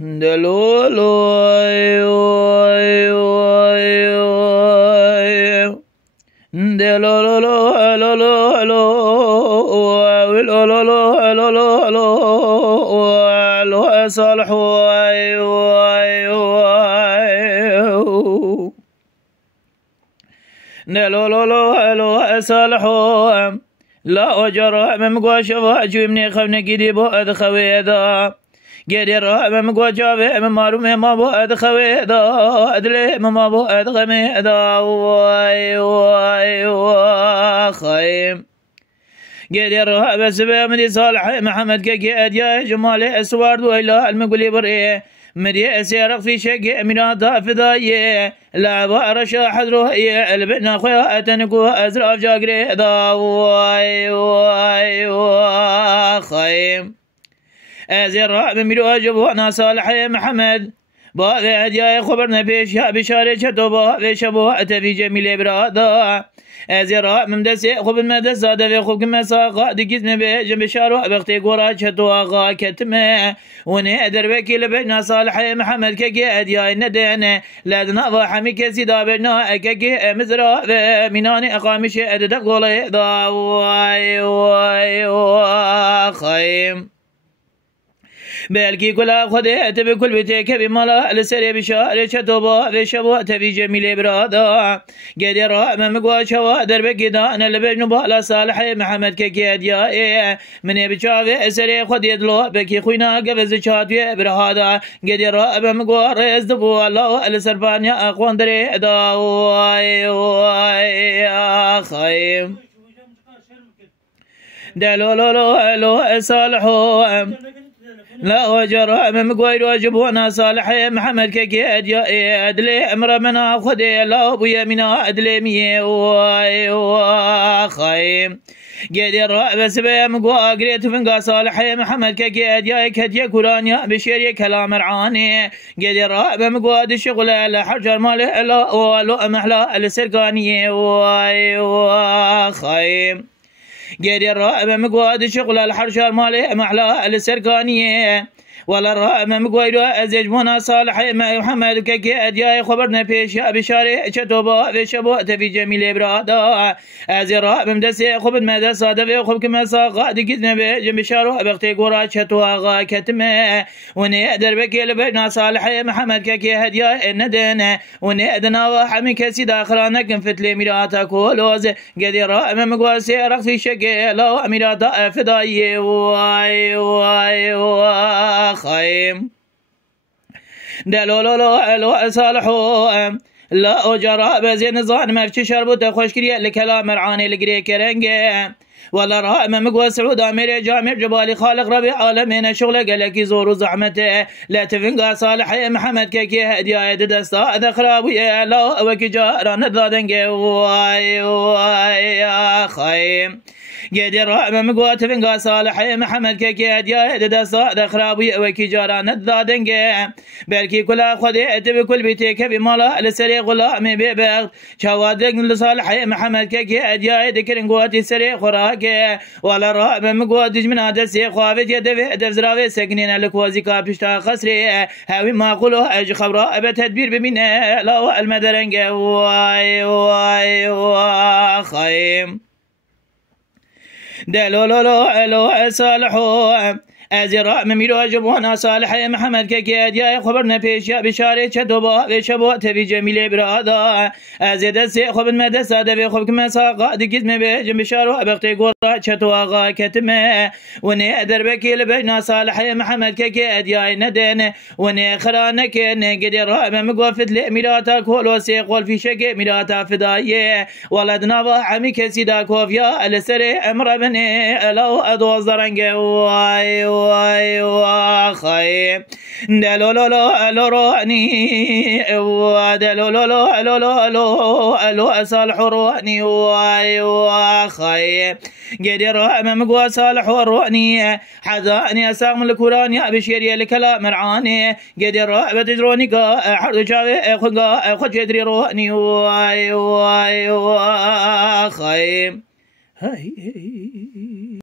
دلولو صالح صالح لا أجر من قاشوا جبني خفنا كدي بعد خويدا قدر من قاشوا من مارو ما بعد خويدا أدري ما بعد غميدا خيم قدر بس بمدي صالح محمد كقيد يا جمال أسوار وإله المقولي بريه مدي أسيرق في شق من فضايه لا بارشا حضره البنا خويا تنكو أزرف جاقري دا خيم أزير من مدواجب وانا صالح محمد باغي هديا خبرنا بيش يا بشارة شتوبا في شبوه في جميل برادا أزير من دسي خب المدرسة دفي خب كما ساقا دقيتنا بيجم بشارو بختي قرا شتوغا كتمه وني دربكي لبنا صالح محمد كاكي هديا ندين لادنا ضحمي كسي دابنا اكاكي مزرا مناني اقامش اددق ضلي دا خيم بلكي كلا خديت بكل بيتك بملا لسري بشار شتوبا في شبوة في جميل برادا قدر أمام قواشوا دربك دان لبجن بالا صالح محمد ككيد يا من بشافي سري خديت له بكي خوينا قبز شاتوي برهادا قدر أمام قوارز دبو الله السربانيا أخوان دري دا خيم دلولو صالحو لا وجر من قوير واجبونا صالح محمد كقيد يا ادلي امر منا خدي لا ابو يمنا ادلي مي خيم قدر بس بيم قوا قريت فنقا صالح محمد كقيد يا كدي قران يا بشير كلام رعاني قدر بم قواد الشغل الحجر مال لا ولو محلا السرقانيه خيم قدر بمقواد شغل الحرشار مالي محلا السرقانيه ولا الرائم مقويدو أزيج منا صالح محمد كقيد يا خبرنا بيش بشاري شتوبا في شبوة في جميل برادا أزي الرائم مدسي خب المدرسة دفي خب كما ساقا دقيتنا بجم بشارو بختي قرا شتوغا كتمه وني دربكي لبنا صالح محمد كقيد يا ندن وني أدنا وحمي كسي داخلانا كنفت لي ميراتا كولوز قدي الرائم مقواسي رخ في شقي لو ميراتا فداي خيم دلولو صالحو لا أجرى بزين ظان مفشي شربوت خوشكريا لكلام رعاني لقري كرنجي ولا رائم مقوى سعود امير جامع جبالي خالق ربي عالمين شغله قالك يزور زحمته لا تفنقى صالح محمد كيكي هديا دستا ذخرابي لا وكي جاران ذادنجي خيم قدر رائم مقوى تفنقى صالح محمد كيكي هديا دستا ذخرابي وكي جاران ذادنجي بلكي كلا خديت بكل بيتك بمالا لسري غلامي ببغ شوادق لصالح محمد كيكي هديا ذكرن قواتي سري خراك ولا رائب مقوادج من هذا السي خوافت يدفع دفزراوي سكنين لكوازي كابشتا خسري هاوي ما قولوا اج خبراء بتدبير بمنا لا المدرنج خيم دلولو صالحو أزراء مميلو أجبونا صالح محمد كقيد يا خبرنا بيش يا بشارة شتوبا في شبوة في جميل برادا أزيد السي خب المدرسة دفي خب كما ساقا دقيتنا بجم بشارو بختي قرا شتوغا كتمه وني دربكي لبجنا صالح محمد كقيد يا ندن وني خرانك قدر مقوفت لميراتا كولو سيقول في شقي ميراتا فدايه ولدنا وحمي كسيدا كوفيا السري امر بني لو ادو زرنج خيم دلولو رواني دلولو صالح رواني خيم قدر امام قوى صالح رواني حذاني اساق من الكوران يا بشير لكلام رعاني قدر بتدروني حرد جاوي خد يدري رواني خيم هاي